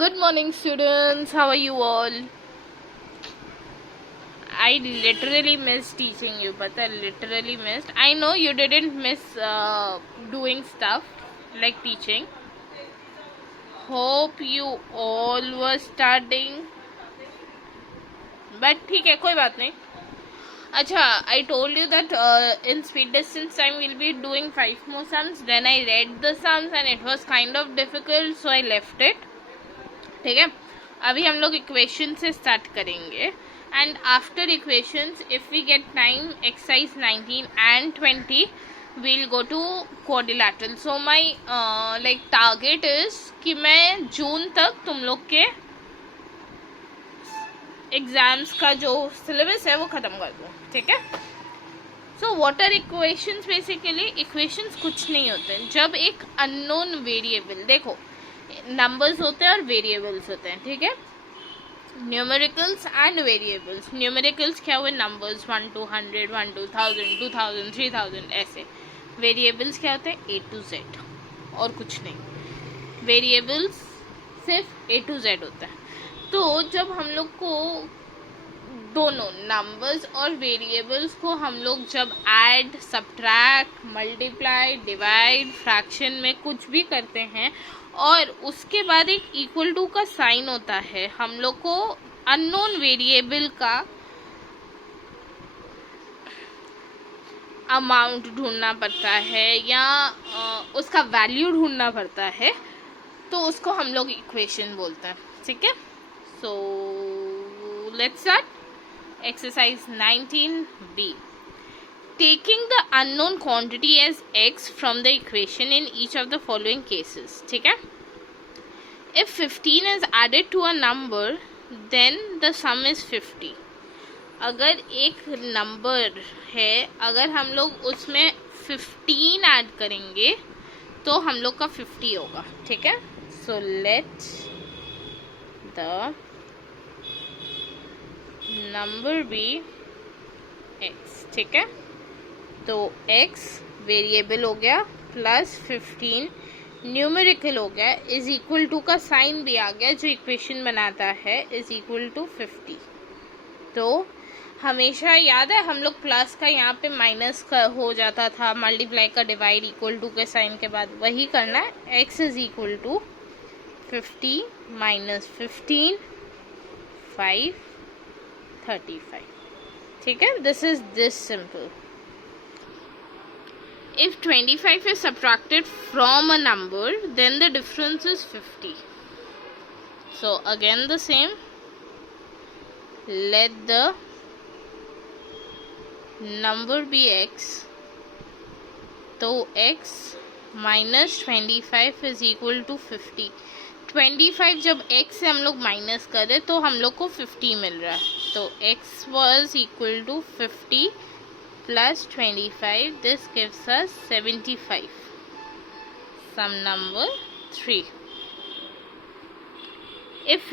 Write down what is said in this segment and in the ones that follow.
Good morning, students. How are you all? I literally missed teaching you, but I literally missed. I know you didn't miss doing stuff like teaching. Hope you all were studying. But ठीक है, कोई बात नहीं. अच्छा, I told you that in speed distance time we'll be doing 5 more sums. Then I read the sums and it was kind of difficult, so I left it. ठीक है, अभी हम लोग इक्वेशन से स्टार्ट करेंगे. And after equations if we get time exercise 19 and 20 we'll go to quadrilateral. So my like target is कि मैं जून तक तुम लोग के एग्जाम्स का जो सिलेबस है वो ख़त्म कर दूँ. ठीक है. So what are equations? Basically equations कुछ नहीं होते जब एक अननोन वेरिएबल, देखो नंबर्स होते हैं और वेरिएबल्स होते हैं. ठीक है. Numericals and variables. न्यूमेरिकल्स क्या हुए? नंबर्स 1 to 100, 1 to 1000, 2000, 3000 ऐसे. वेरिएबल्स क्या होते हैं? A to Z और कुछ नहीं. वेरिएबल्स सिर्फ A to Z होता है. तो जब हम लोग को दोनों नंबर्स और वेरिएबल्स को हम लोग जब add, subtract, multiply, divide, fraction में कुछ भी करते हैं और उसके बाद एक इक्वल टू का साइन होता है, हम लोग को अननोन वेरिएबल का अमाउंट ढूंढना पड़ता है या उसका वैल्यू ढूंढना पड़ता है, तो उसको हम लोग इक्वेशन बोलते हैं. ठीक है. So let's start. Exercise 19b. Taking the unknown quantity as x from the equation in each of the following cases. ठीक है. If 15 is added to a number, then the sum is 50. अगर एक number है, अगर हम लोग उसमें 15 add करेंगे तो हम लोग का 50 होगा. ठीक है. So let the number be x. ठीक है. तो x वेरिएबल हो गया प्लस 15 न्यूमेरिकल हो गया, इज इक्वल टू का साइन भी आ गया जो इक्वेशन बनाता है, इज इक्वल टू 50. तो हमेशा याद है हम लोग प्लस का यहाँ पे माइनस का हो जाता था, मल्टीप्लाई का डिवाइड इक्वल टू के साइन के बाद वही करना है. x is equal to 50 minus 15 5 35. ठीक है. This is this simple. If 25 is subtracted from a number, then the difference is 50. So again the same. Let the number be x. तो x minus 25 is equal to 50. 25 जब x से हम लोग minus करें तो हम लोग को 50 मिल रहा है. तो x was equal to 50 plus 25. This gives us 75. Sum number 3. If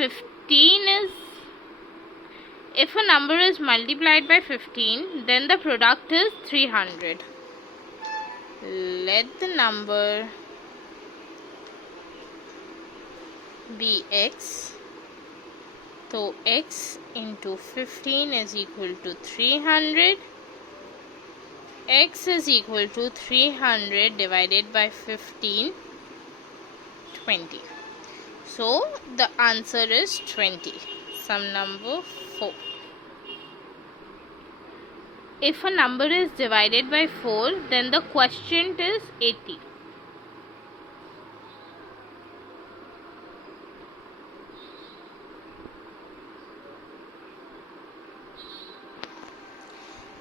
a number is multiplied by 15, then the product is 300. Let the number be x. तो x into 15 is equal to 300. x is equal to 300 divided by 15, 20. So the answer is 20. Sum number 4. If a number is divided by 4, then the quotient is 80.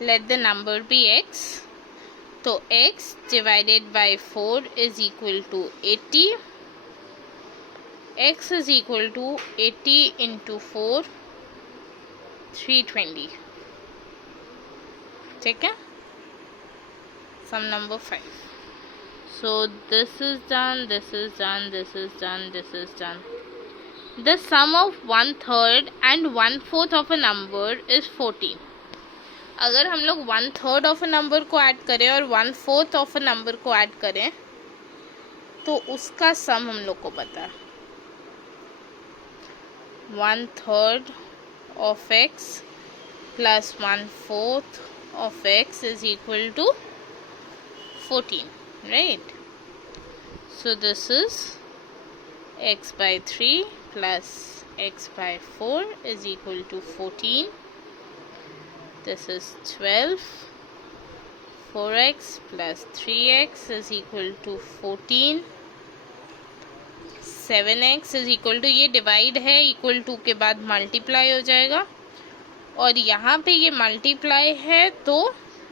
Let the number be x. तो x divided by 4 is equal to 80. x is equal to 80 into 4, 320. ठीक है. Sum number 5. So this is done, this is done, this is done, this is done. The sum of 1/3 and 1/4 of a number is 14. अगर हम लोग 1/3 of a number को add करें और 1/4 of a number को add करें तो उसका सम हम लोग को पता है. 1/3 of x plus 1/4 of x is equal to 14, right? So this is x by 3 plus x by 4 is equal to 14. This is 12. 4x plus 3x is equal to 14. 7x is equal to, ये divide है, equal to के बाद multiply हो जाएगा, और यहाँ पे ये मल्टीप्लाई है तो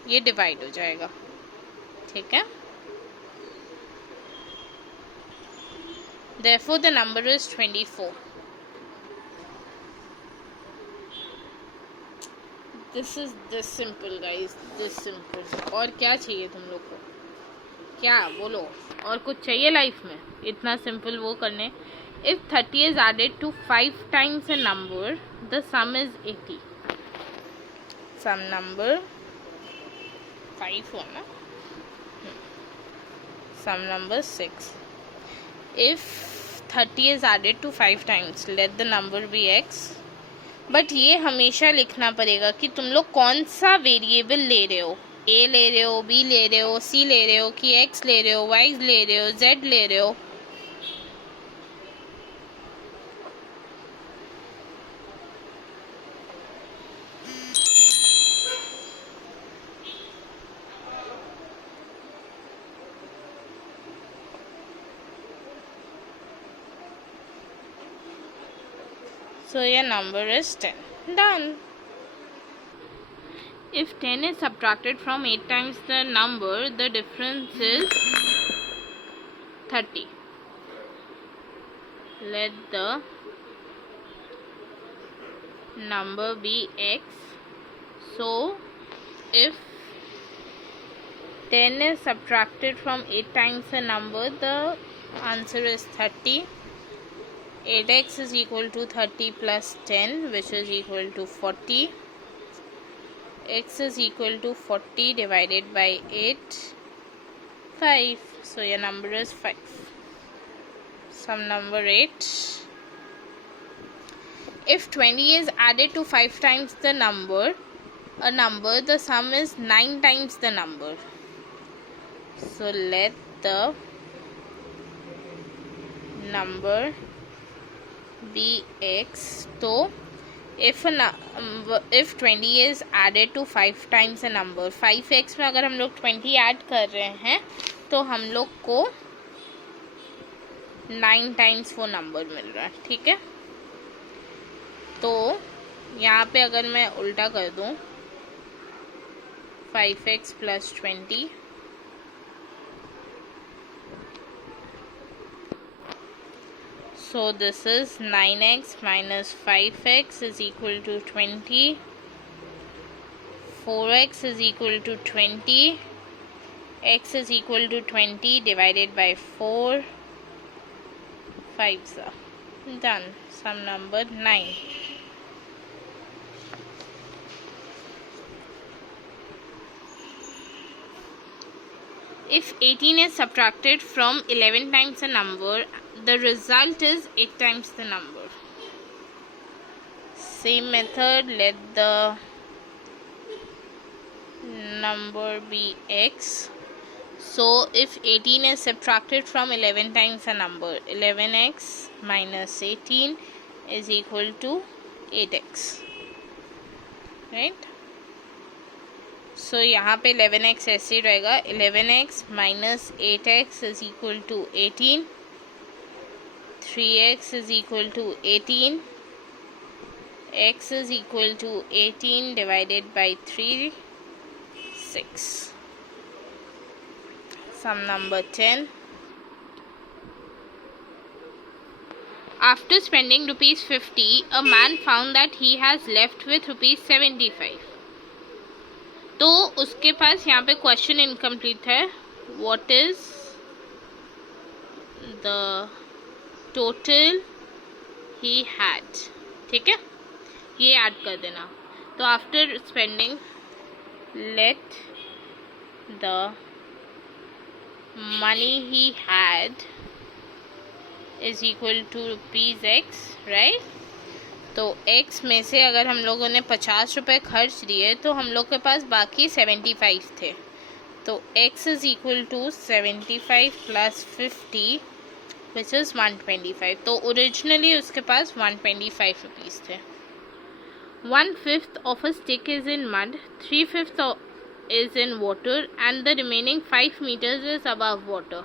ये डिवाइड हो जाएगा, ठीक है। Therefore the number is 24. This is this simple guys, this simple. और क्या चाहिए तुम लोग को, क्या बोलो, और कुछ चाहिए लाइफ में? इतना सिंपल वो करने। If 30 is added to 5 times a number, the sum is 80. Sum number 5 हो ना, sum number 6. If 30 is added to 5 times, let the number be x. But ये हमेशा लिखना पड़ेगा कि तुम लोग कौन सा वेरिएबल ले रहे हो, a ले रहे हो, b ले रहे हो, c ले रहे हो, कि x ले रहे हो, y ले रहे हो, z ले रहे हो। So your number is 10. Done. If 10 is subtracted from 8 times the number, the difference is 30. Let the number be x. So if 10 is subtracted from 8 times the number, the answer is 30. 8x is equal to 30 plus 10, which is equal to 40. X is equal to 40 divided by 8, 5. So your number is 5. Sum number 8. If 20 is added to 5 times the number, the sum is 9 times the number. So let the number be x. So if 20 is added to 5 times a number, 5x में अगर हम लोग 20 add कर रहे हैं तो हम लोग को 9 टाइम्स वो नंबर मिल रहा है, ठीक है। तो यहाँ पे अगर मैं उल्टा कर दूँ 5x plus 20, so this is 9x minus 5x is equal to 20. 4x is equal to 20. X is equal to 20 divided by 4. 5's are done. Sum number 9. If 18 is subtracted from 11 times a number, the result is 8 times the number. Same method, let the number be x. So if 18 is subtracted from 11 times a number, 11x minus 18 is equal to 8x, right? So यहाँ पे 11x ऐसे ही रहेगा, 11x minus 8x is equal to 18. 3x is equal to 18. X is equal to 18 divided by 3, 6. Sum number 10. After spending rupees 50, a man found that he has left with rupees 75. तो उसके पास यहाँ पे question incomplete है, what is the total he had, ठीक है, ये add कर देना। तो after spending let the money he had is equal to rupees x, right. तो x में से अगर हम लोगों ने 50 रुपये खर्च दिए तो हम लोग के पास बाकी 75 थे। तो x is equal to 75 plus 50 which is 125। तो ओरिजिनली उसके पास 125 रुपीज़ थे। 1/5 of a stick is in mud, 3/5 is in water and the remaining 5 meters is above water.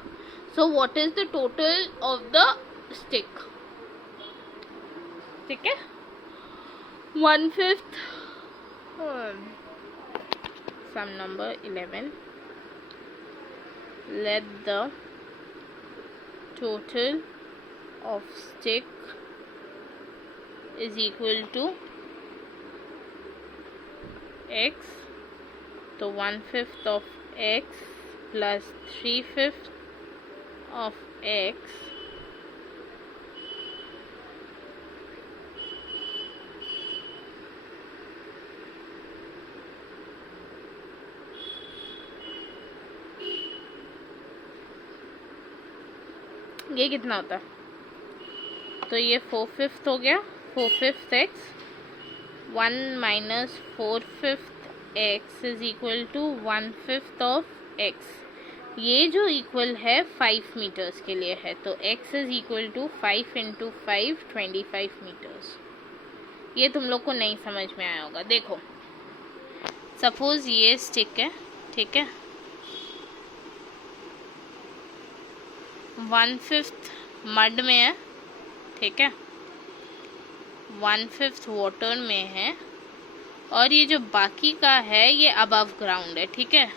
So what is the total of the stick? ठीक है, 1/5 sum number 11. Let the total of stick is equal to x. तो 1/5 of x plus 3/5 of x ये कितना होता है? तो ये 4/5 हो गया, 4/5 x, 1 minus 4/5 x is equal to 1/5 of x। ये जो इक्वल है 5 मीटर्स के लिए है, तो x is equal to 5 into 5 25 metres. ये तुम लोग को नहीं समझ में आया होगा। देखो सपोज ये स्टिक है, ठीक है, 1/5 मड में है, ठीक है, 1/5 वाटर में है, और ये जो बाकी का है ये अबव ग्राउंड है, ठीक है।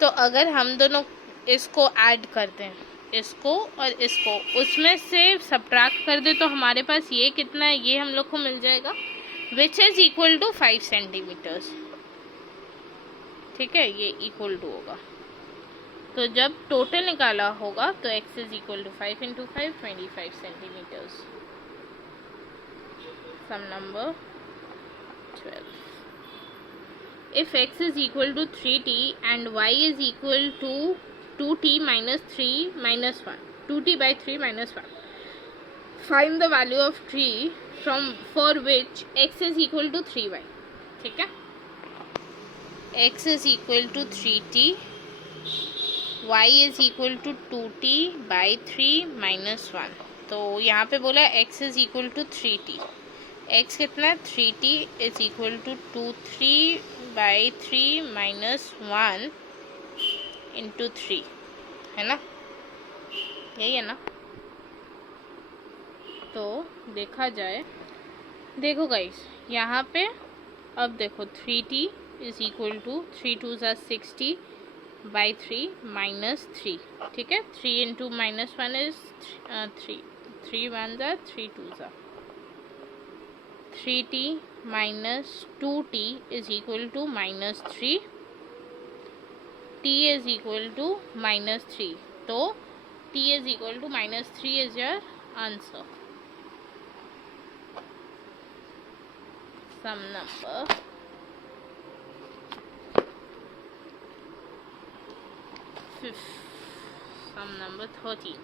तो अगर हम दोनों इसको ऐड कर दें, इसको और इसको, उसमें से सब्ट्रैक्ट कर दे, तो हमारे पास ये कितना है, ये हम लोग को मिल जाएगा which is equal to 5 centimetres, ठीक है, ये इक्वल टू होगा। तो जब टोटल निकाला होगा तो x is equal to 5 into 5 25 centimetres. Sum number 12। If x is equal to 3t and y is equal to 2t minus 3 minus 1, 2t by 3 minus 1, find the value of t for which x is equal to 3y। ठीक है, x is equal to 3t, y is equal to 2t by 3 minus 1। तो यहाँ पे बोला x is equal to 3t, x कितना है 3t is equal to 3 by 3 minus 1 into 3, है ना, यही है ना। तो देखा जाए, देखो गाइस यहाँ पे अब देखो 3t is equal to 3 2s are 60 by 3 minus 3, ठीक है, 3 into minus 1 is 3, 3 1s are 3 2s are 3t minus 2t is equal to minus 3, t is equal to minus 3, तो t is equal to minus 3 is your answer। Sum number 5, sum number 13।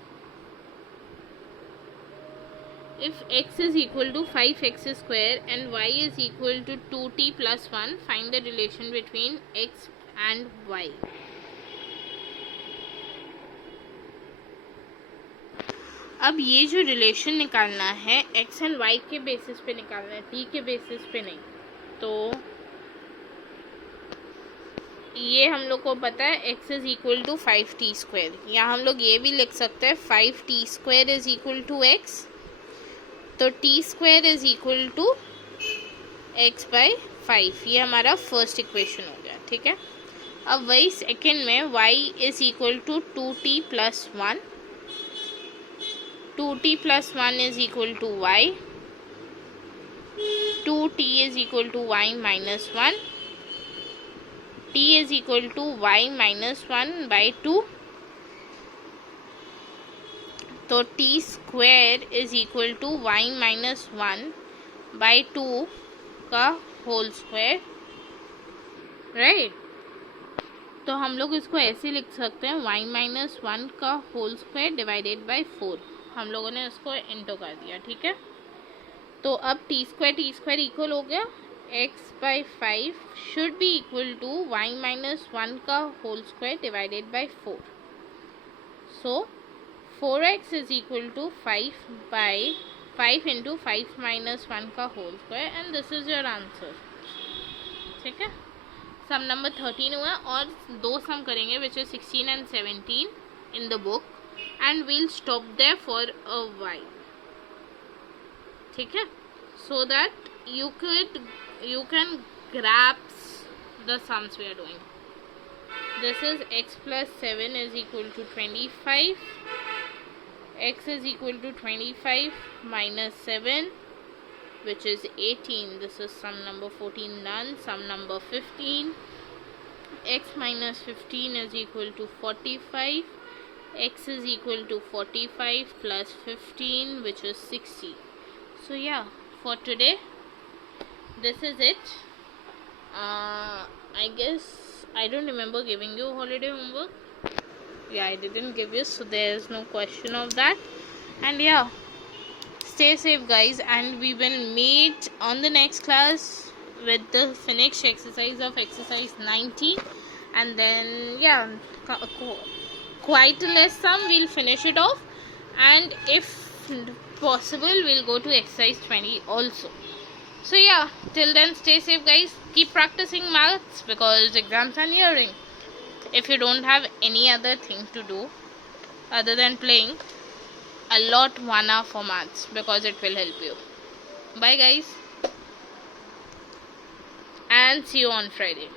If x is equal to 5x square and y is equal to 2t plus 1, find the relation between x and y। अब ये जो relation निकालना है x and y के basis पे निकालना है, t के बेसिस पे नहीं। तो ये हम लोग को पता है x is equal to 5t square, या हम लोग ये भी लिख सकते हैं 5t square is equal to x, तो t square is equal to x by 5, ये हमारा फर्स्ट इक्वेशन हो गया, ठीक है। अब वही सेकेंड में y is equal to 2t plus 1, 2t plus 1 is equal to y, 2t is equal to y minus 1, t is equal to y minus 1 by 2, तो t square is equal to y minus 1 by 2 का whole square, right. तो हम लोग इसको ऐसे लिख सकते हैं y माइनस 1 का होल स्क्वायर डिवाइडेड बाई 4, हम लोगों ने इसको इंटू कर दिया, ठीक है। तो अब टी स्क्वायर इक्वल हो गया x/5 should be equal to y-1 का whole square divided by 4. So 4x is equal to 5 into 5-1 का whole square and this is your answer. ठीक है, सम नंबर 13 हुआ और 2 सम करेंगे which is 16 and 17 in the book and we'll stop there for a while. ठीक है, so that you can grasp the sums we are doing. This is x plus 7 is equal to 25. X is equal to 25 minus 7, which is 18. This is sum number 14 done. Sum number 15. X minus 15 is equal to 45. X is equal to 45 plus 15, which is 60. So yeah, for today this is it. I guess I don't remember giving you holiday homework. Yeah, I didn't give you, so there is no question of that. And yeah, stay safe guys, and we will meet on the next class with the finished exercise of exercise 19, and then yeah, quite a less sum we'll finish it off, and if possible we'll go to exercise 20 also. So yeah, till then stay safe guys, keep practicing maths because exams are nearing. If you don't have any other thing to do other than playing, allot 1 hour for maths because it will help you. Bye guys, and see you on Friday.